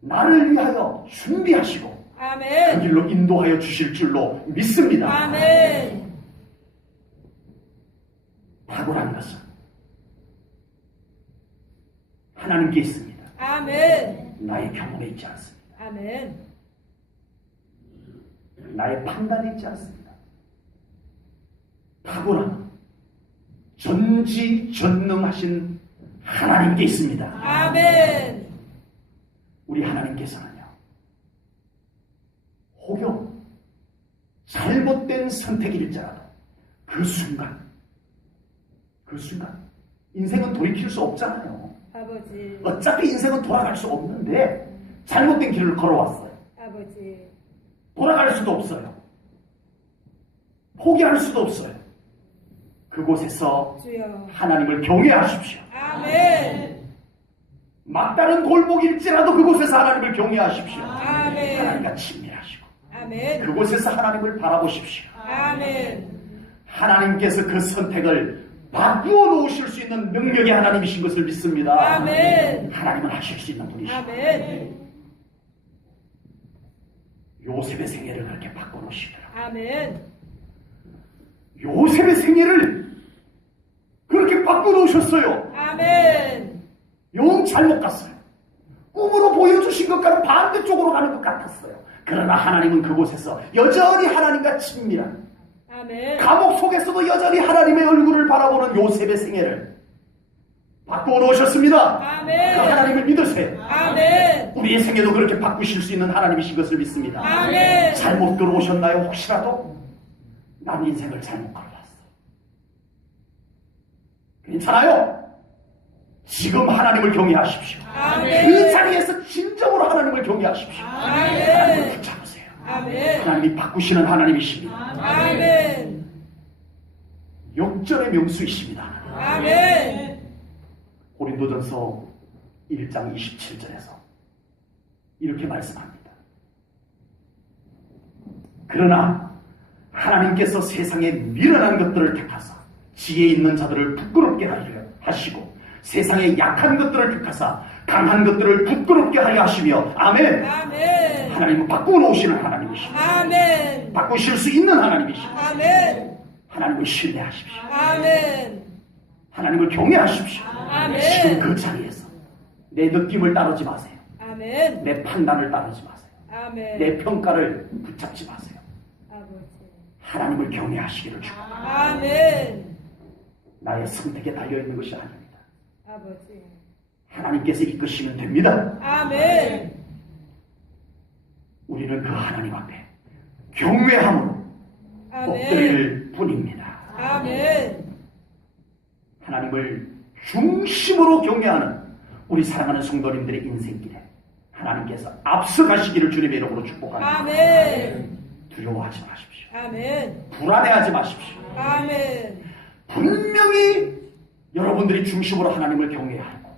나를 위하여 준비하시고 그 아멘. 길로 인도하여 주실 줄로 믿습니다. 아멘. 탁월한 것은 하나님께 있습니다. 아멘. 나의 경험에 있지 않습니다. 아멘. 나의 판단에 있지 않습니다. 탁월한 전지전능하신 하나님께 있습니다. 아멘. 우리 하나님께서는요, 혹여 잘못된 선택일지라도 그 순간 인생은 돌이킬 수 없잖아요. 아버지. 어차피 인생은 돌아갈 수 없는데 잘못된 길을 걸어왔어요. 아버지. 돌아갈 수도 없어요. 포기할 수도 없어요. 그곳에서 주여. 하나님을 경외하십시오. 아멘. 막다른 골목일지라도 그곳에서 하나님을 경외하십시오. 아멘. 하나님과 친밀하시고 아멘. 그곳에서 하나님을 바라보십시오. 아멘. 하나님께서 그 선택을 바꾸어 놓으실 수 있는 능력의 하나님이신 것을 믿습니다. 아멘. 하나님은 하실 수 있는 분이시오. 아멘. 요셉의 생애를 그렇게 바꿔 놓으시더라. 아멘. 요셉의 생애를 그렇게 바꿔 놓으셨어요. 아멘. 영 잘못 갔어요. 꿈으로 보여주신 것과는 반대쪽으로 가는 것 같았어요. 그러나 하나님은 그곳에서 여전히 하나님과 친밀한, 아멘. 감옥 속에서도 여전히 하나님의 얼굴을 바라보는 요셉의 생애를 바꾸어 놓으셨습니다. 아멘. 그 하나님을 믿으세요. 아멘. 우리의 생애도 그렇게 바꾸실 수 있는 하나님이신 것을 믿습니다. 아멘. 잘못 들어오셨나요? 혹시라도? 난 인생을 잘못 걸어왔어. 괜찮아요. 지금 하나님을 경외하십시오. 아멘. 그 자리에서 진정으로 하나님을 경외하십시오. 하나님을 아멘. 붙잡으세요. 아멘. 하나님이 바꾸시는 하나님이십니다. 아멘. 역전의 명수이십니다. 아멘. 고린도전서 1장 27절에서 이렇게 말씀합니다. 그러나 하나님께서 세상에 미련한 것들을 택하사 지혜 있는 자들을 부끄럽게 하려 하시고 세상에 약한 것들을 택하사 강한 것들을 부끄럽게 하려 하시며 아멘. 아멘. 하나님은 바꾸어 놓으시는 하나님이십니다. 아멘. 바꾸실 수 있는 하나님이십니다. 아멘. 하나님을 신뢰하십시오. 아멘. 하나님을 경외하십시오. 아멘. 지금 그 자리에서 내 느낌을 따르지 마세요. 아멘. 내 판단을 따르지 마세요. 아멘. 내 평가를 붙잡지 마세요. 아버지. 하나님을 경외하시기를 축복합니다. 아멘. 나의 선택에 달려있는 것이 아닙니다. 아버지. 하나님께서 이끄시면 됩니다. 아멘. 우리는 그 하나님 앞에 경외함으로 아멘. 엎드릴 뿐입니다. 아멘. 하나님을 중심으로 경외하는 우리 사랑하는 성도님들의 인생길에 하나님께서 앞서가시기를 주님의 이름으로 축복합니다. 아멘. 두려워하지 마십시오. 아멘. 불안해하지 마십시오. 아멘. 분명히 여러분들이 중심으로 하나님을 경외하고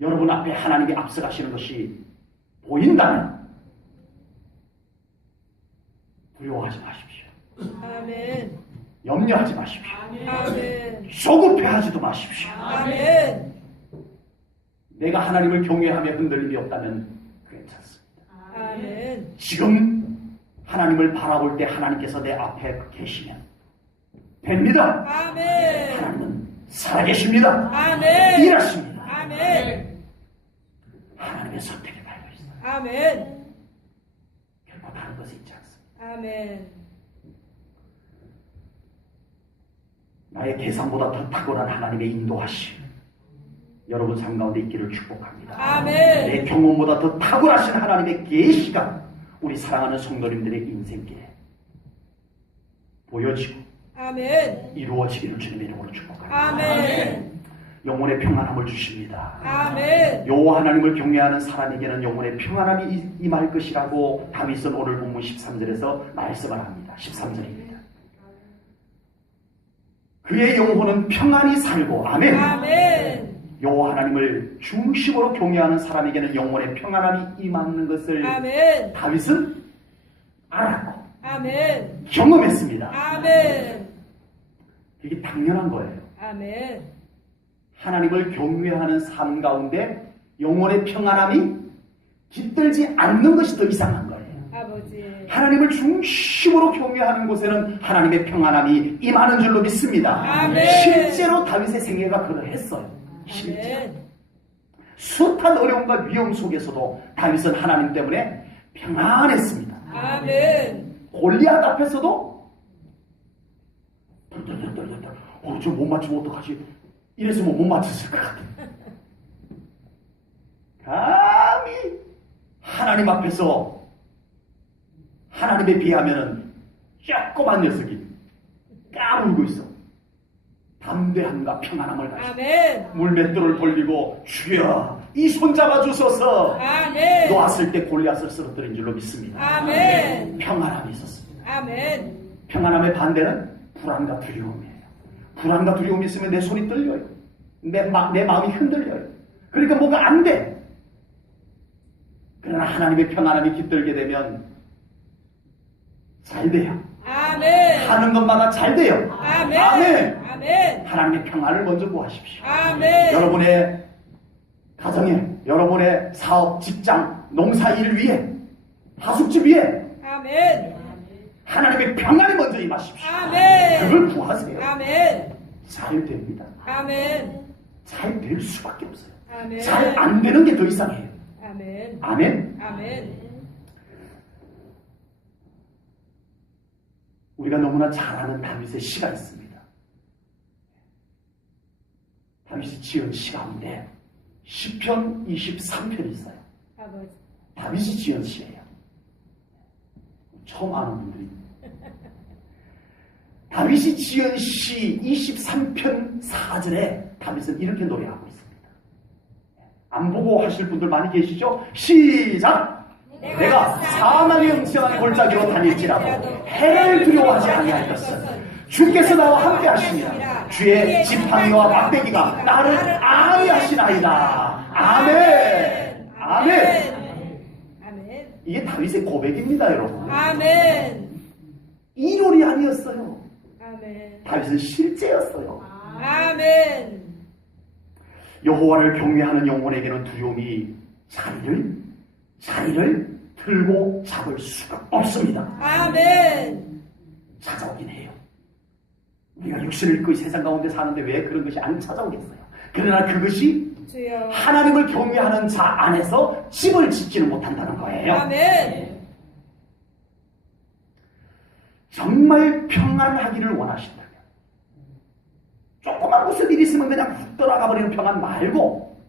여러분 앞에 하나님이 앞서가시는 것이 보인다면 두려워하지 마십시오. 아멘. 염려하지 마십시오. 아멘. 조급해하지도 마십시오. 아멘. 내가 하나님을 경외하며 흔들림이 없다면 괜찮습니다. 아멘. 지금 하나님을 바라볼 때 하나님께서 내 앞에 계시면 됩니다. 아멘. 하나님은 살아계십니다. 아멘. 일하십니다. 아멘. 하나님의 선택에 달려있어요. 아멘. 결코 다른 것이 있지 않습니다. 아멘. 나의 계산보다 더 탁월한 하나님의 인도하심 여러분 삶 가운데 있기를 축복합니다. 아멘. 내 경험보다 더 탁월하신 하나님의 계시가 우리 사랑하는 성도님들의 인생길에 보여지고 아멘. 이루어지기를 주님의 이름으로 축복합니다. 아멘. 영혼의 평안함을 주십니다. 아멘. 여호와 하나님을 경외하는 사람에게는 영혼의 평안함이 임할 것이라고 다윗은 오늘 본문 13절에서 말씀을 합니다. 13절입니다. 그의 영혼은 평안히 살고 아멘. 아멘. 여호와 하나님을 중심으로 경외하는 사람에게는 영혼의 평안함이 임하는 것을 아멘. 다윗은 알았고 아멘. 경험했습니다. 아멘. 이게 당연한 거예요. 아멘. 하나님을 경외하는 삶 가운데 영혼의 평안함이 깃들지 않는 것이 더 이상한 거예요. 아버지. 하나님을 중심으로 경외하는 곳에는 하나님의 평안함이 임하는 줄로 믿습니다. 아멘. 실제로 다윗의 생애가 그러했어요. 실제로. 아멘. 숱한 어려움과 위험 속에서도 다윗은 하나님 때문에 평안했습니다. 아멘. 골리앗 앞에서도 저 못 맞추면 어떡하지? 이랬으면 못 맞췄을 것 같아. 감히 하나님 앞에서 하나님에 비하면 조그만 녀석이 까불고 있어. 담대함과 평안함을 가지고 아멘. 물맷돌을 돌리고 주여 이 손 잡아주소서. 아멘. 놓았을 때 골리앗을 쓰러뜨린 줄로 믿습니다. 아멘. 평안함이 있었습니다. 아멘. 평안함의 반대는 불안과 두려움이에요. 불안과 두려움이 있으면 내 손이 떨려요. 내 마음이 흔들려요. 그러니까 뭐가 안 돼. 그러나 하나님의 평안함이 깃들게 되면 잘 돼요. 아멘. 하는 것마다 잘 돼요. 아멘. 아멘. 아멘. 하나님의 평안을 먼저 구하십시오. 아멘. 여러분의 가정에, 여러분의 사업, 직장, 농사 일 위에, 하숙집 위에 아멘. 하나님의 평안이 먼저 임하십시오. 아멘. 그걸 구하세요. 아멘. 잘 됩니다. 아멘. 잘 될 수밖에 없어요. 아멘. 잘 안 되는 게 더 이상해요. 아멘. 아멘. 아멘. 우리가 너무나 잘 아는 다윗의 시가 있습니다. 다윗이 지은 시 가운데 시편 23편이 있어요. 아버지. 다윗이 지은 시예요. 처음 아는 분들이. 다윗이 지은 시 23편 4절에 다윗은 이렇게 노래하고 있습니다. 안 보고 하실 분들 많이 계시죠? 시작! 내가 사망의 영생한 골짜기로 다닐지라도 해를 두려워하지 아니할 것은 주께서 나와 함께 하시니라. 주의 지팡이와 막대기가 나를 안위하시나이다. 아멘. 아멘. 아멘. 이게 다윗의 고백입니다, 여러분. 아멘. 이론이 아니었어요. 아멘. 다윗은 실제였어요. 아멘. 여호와를 경외하는 영혼에게는 두려움이 자리를 들고 잡을 수가 없습니다. 아멘. 찾아오긴 해요. 우리가 육신을 입고 이 세상 가운데 사는데 왜 그런 것이 안 찾아오겠어요? 그러나 그것이 주여. 하나님을 경외하는 자 안에서 집을 짓지는 못한다는 거예요. 아멘. 정말 평안하기를 원하신다면 조그만 무슨 일이 있으면 그냥 훅 돌아가 버리는 평안 말고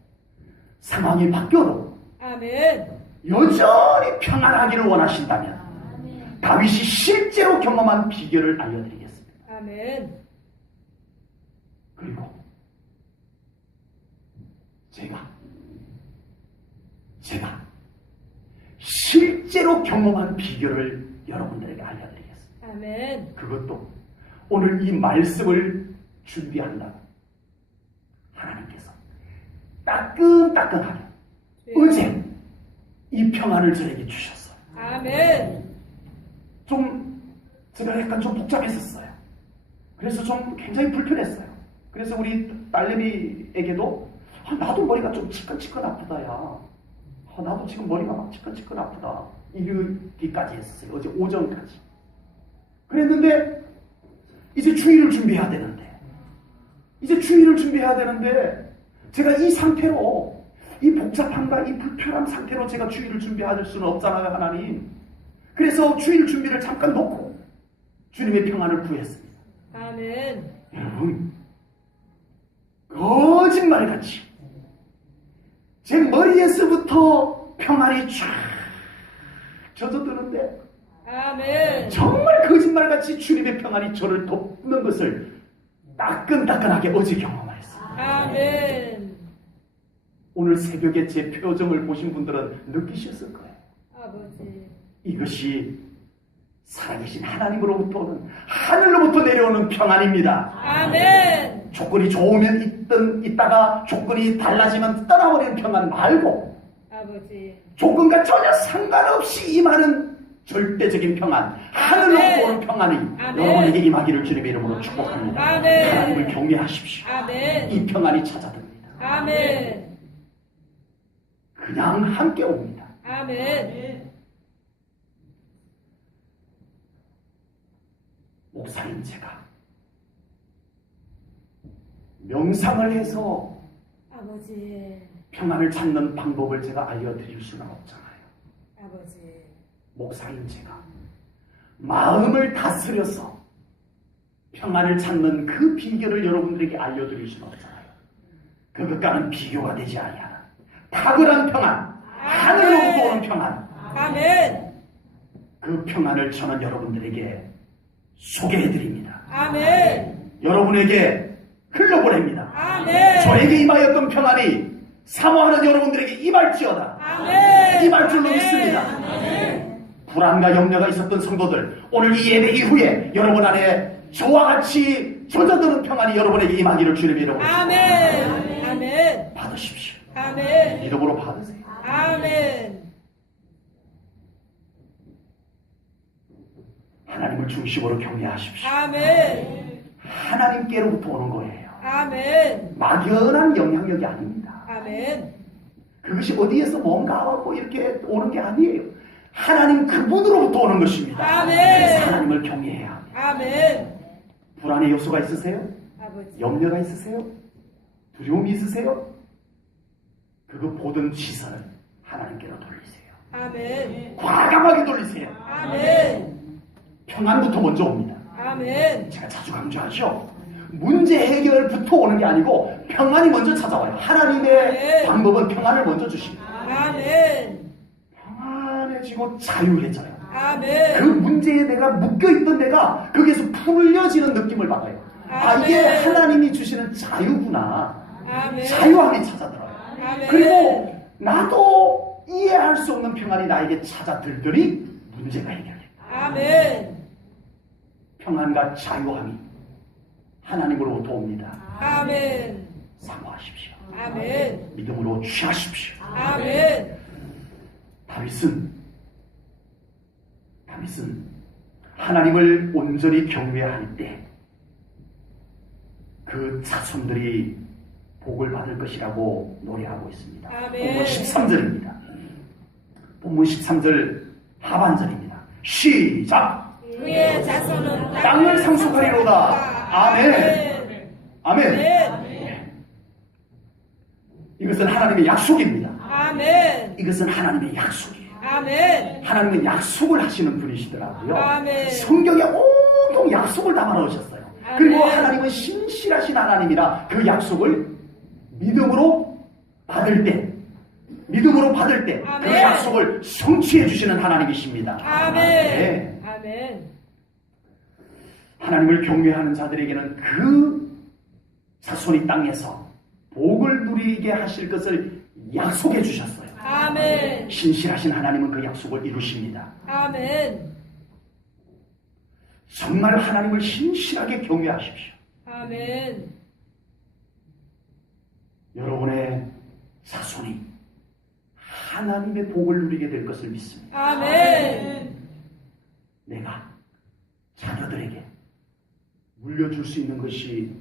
상황이 바뀌어도 아멘. 여전히 평안하기를 원하신다면 다윗이 실제로 경험한 비결을 알려드리겠습니다. 아멘. 그리고 제가 실제로 경험한 비결을 여러분들에게 알려드리겠습니다. 아멘. 그것도 오늘 이 말씀을 준비한다고 하나님께서 따끈따끈하게 어제 이 평안을 저에게 주셨어요. 아멘. 제가 약간 좀 복잡했었어요. 그래서 좀 굉장히 불편했어요. 그래서 우리 딸내미에게도 나도 머리가 좀 치끈치끈 아프다 야. 나도 지금 머리가 막 치끈치끈 아프다. 이르기까지 했어요. 어제 오전까지. 그랬는데 이제 주일을 준비해야 되는데 제가 이 상태로 이 복잡함과 이 불편한 상태로 제가 주일을 준비할 수는 없잖아요, 하나님. 그래서 주일 준비를 잠깐 놓고 주님의 평안을 구했습니다. 아멘. 여러분, 거짓말같이 제 머리에서부터 평안이 쫙 젖어드는데 아멘. 정말 거짓말같이 주님의 평안이 저를 덮는 것을 따끈따끈하게 어제 경험하였습니다. 아멘. 오늘 새벽에 제 표정을 보신 분들은 느끼셨을 거예요. 아버지. 이것이 살아계신 하나님으로부터 오는, 하늘로부터 내려오는 평안입니다. 아멘. 조건이 좋으면 있다가 조건이 달라지면 떠나버리는 평안 말고 아버지. 조건과 전혀 상관없이 임하는 절대적인 평안, 하늘로부터 오는 평안이 아멘. 여러분에게 임하기를 주님의 이름으로 축복합니다. 아멘. 하나님을 경외하십시오. 아멘. 이 평안이 찾아듭니다. 아멘. 그냥 함께 옵니다. 아멘. 목사님, 제가 명상을 해서 아버지. 평안을 찾는 방법을 제가 알려드릴 수는 없잖아요. 아버지. 목사님, 제가 마음을 다스려서 평안을 찾는 그 비결을 여러분들에게 알려드릴 수는 없잖아요. 그것과는 비교가 되지 아니하는 탁월한 평안, 하늘로부터 오는 평안. 아멘. 그 평안을 저는 여러분들에게 소개해드립니다. 아멘. 여러분에게 흘려보냅니다. 아멘. 저에게 임하였던 평안이 사모하는 여러분들에게 임할지어다. 아멘. 임할 줄로 믿습니다. 불안과 염려가 있었던 성도들, 오늘 이 예배 이후에 여러분 안에 저와 같이 젖어드는 평안이 여러분에게 임하기를 주님의 이름으로 아멘. 아멘. 받으십시오. 아멘. 믿음으로 받으세요. 아멘. 하나님을 중심으로 경외하십시오. 아멘. 하나님께로부터 오는 거예요. 아멘. 막연한 영향력이 아닙니다. 아멘. 그것이 어디에서 뭔가 하고 이렇게 오는 게 아니에요. 하나님 그분으로부터 오는 것입니다. 아멘. 하나님을 경외해야 합니다. 아멘. 불안의 요소가 있으세요? 아버지. 염려가 있으세요? 두려움이 있으세요? 그거 모든 시선을 하나님께로 돌리세요. 아멘. 과감하게 돌리세요. 아멘. 평안부터 먼저 옵니다. 아멘. 제가 자주 강조하죠. 문제 해결부터 오는 게 아니고 평안이 먼저 찾아와요. 하나님의 네. 방법은 평안을 먼저 주십니다. 아멘. 평안해지고 자유해져요. 그 아멘. 문제에 내가 묶여있던 내가 거기에서 풀려지는 느낌을 받아요. 아, 이게 아멘. 하나님이 주시는 자유구나. 아멘. 자유함이 찾아들어요. 아멘. 그리고 나도 이해할 수 없는 평안이 나에게 찾아들더니 문제가 해결돼요. 아멘. 평안과 자유함이 하나님으로부터 옵니다. 아멘. 사모하십시오. 아멘. 믿음으로 취하십시오. 아멘. 다윗은 하나님을 온전히 경외할 때 그 자손들이 복을 받을 것이라고 노래하고 있습니다. 아멘. 본문 13절입니다. 본문 13절 하반절입니다. 시작! 그의 자손은 땅을 상속하리로다. 아멘. 아멘. 아멘. 이것은 하나님의 약속입니다. 아멘. 이것은 하나님의 약속이에요. 아멘. 하나님은 약속을 하시는 분이시더라고요. 아멘. 성경에 온통 약속을 담아 넣으셨어요. 아멘. 그리고 하나님은 신실하신 하나님이라 그 약속을 믿음으로 받을 때 그 아멘. 약속을 성취해 주시는 하나님이십니다. 아멘. 네. 아멘. 하나님을 경외하는 자들에게는 그 자손이 땅에서 복을 누리게 하실 것을 약속해 주셨어요. 아멘. 신실하신 하나님은 그 약속을 이루십니다. 아멘. 정말 하나님을 신실하게 경외하십시오. 아멘. 여러분의 자손이 하나님의 복을 누리게 될 것을 믿습니다. 아멘. 내가 자녀들에게 물려줄 수 있는 것이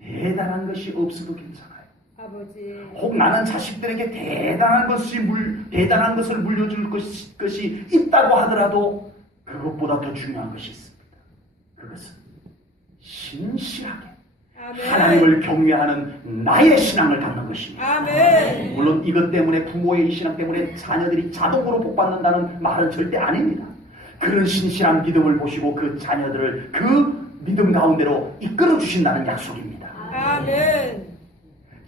대단한 것이 없어도 괜찮아요. 아버지. 혹 나는 자식들에게 대단한 것을 물려줄 것이 있다고 하더라도 그것보다 더 중요한 것이 있습니다. 그것은 신실하게 아멘. 하나님을 경외하는 나의 신앙을 갖는 것입니다. 아멘. 물론 이것 때문에 부모의 이 신앙 때문에 자녀들이 자동으로 복받는다는 말은 절대 아닙니다. 그런 신실한 믿음을 보시고 그 자녀들을 그 믿음 가운데로 이끌어 주신다는 약속입니다. 아멘.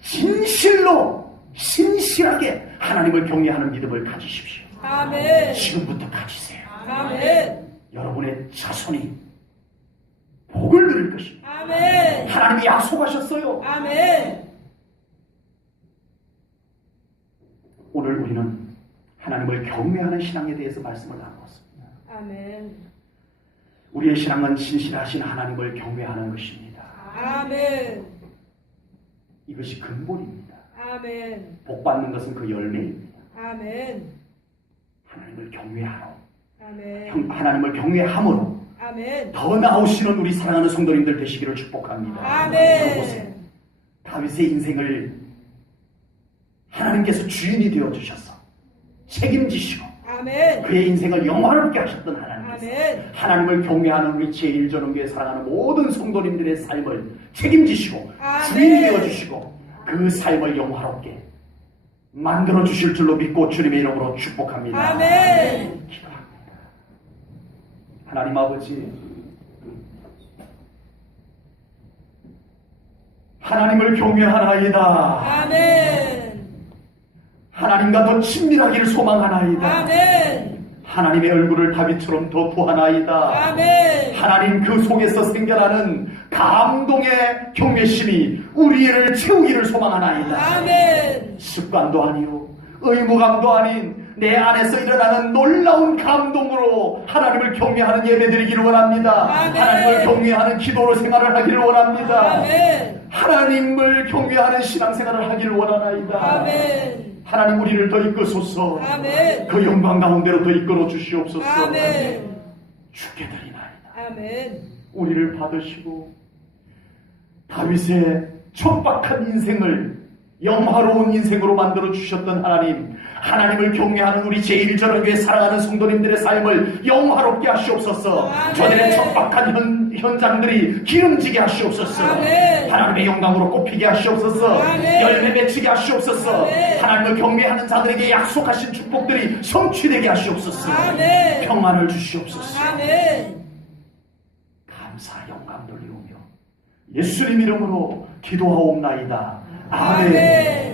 진실로 신실하게 하나님을 경외하는 믿음을 가지십시오. 아멘. 지금부터 가지세요. 아멘. 여러분의 자손이 복을 누릴 것입니다. 아멘. 하나님이 약속하셨어요. 아멘. 오늘 우리는 하나님을 경외하는 신앙에 대해서 말씀을 나누었습니다. 아멘. 우리의 신앙은 신실하신 하나님을 경외하는 것입니다. 아멘. 이것이 근본입니다. 아멘. 복받는 것은 그 열매입니다. 아멘. 하나님을 경외하러, 아멘. 하나님을 경외함으로 아멘. 더 나오시는 우리 사랑하는 성도님들 되시기를 축복합니다. 보세요. 아멘. 다윗의 인생을 하나님께서 주인이 되어주셔서 책임지시고 아멘. 그의 인생을 영화롭게 하셨던 하나님께서 아멘. 하나님을 경외하는 우리 제1전원교회 사랑하는 모든 성도님들의 삶을 책임지시고 아멘. 주인이 되어주시고 그 삶을 영화롭게 만들어주실 줄로 믿고 주님의 이름으로 축복합니다. 아멘. 기도합니다. 하나님 아버지, 하나님을 경외하나이다. 아멘. 하나님과 더 친밀하기를 소망하나이다. 아멘. 하나님의 얼굴을 다윗처럼 더 구하나이다. 아멘. 하나님 그 속에서 생겨나는 감동의 경외심이 우리를 채우기를 소망하나이다. 아멘. 습관도 아니요 의무감도 아닌 내 안에서 일어나는 놀라운 감동으로 하나님을 경외하는 예배드리기를 원합니다. 아멘. 하나님을 경외하는 기도로 생활을 하기를 원합니다. 아멘. 하나님을 경외하는 신앙생활을 하기를 원하나이다. 아멘. 하나님 우리를 더 이끄소서. 아멘. 그 영광 가운데로 더 이끌어 주시옵소서. 아멘. 주께 드리나이다. 아멘. 우리를 받으시고 다윗의 척박한 인생을 영화로운 인생으로 만들어 주셨던 하나님, 하나님을 경외하는 우리 제1전원교회 사랑하는 성도님들의 삶을 영화롭게 하시옵소서. 아멘. 저들의 척박한 현장들이 기름지게 하시옵소서. 아멘. 하나님의 영광으로 꼽히게 하시옵소서. 아멘. 열매 맺히게 하시옵소서. 아멘. 하나님을 경외하는 자들에게 약속하신 축복들이 성취되게 하시옵소서. 아멘. 평안을 주시옵소서. 아멘. 감사 영광 돌리오며 예수님 이름으로 기도하옵나이다. 아멘. 아멘.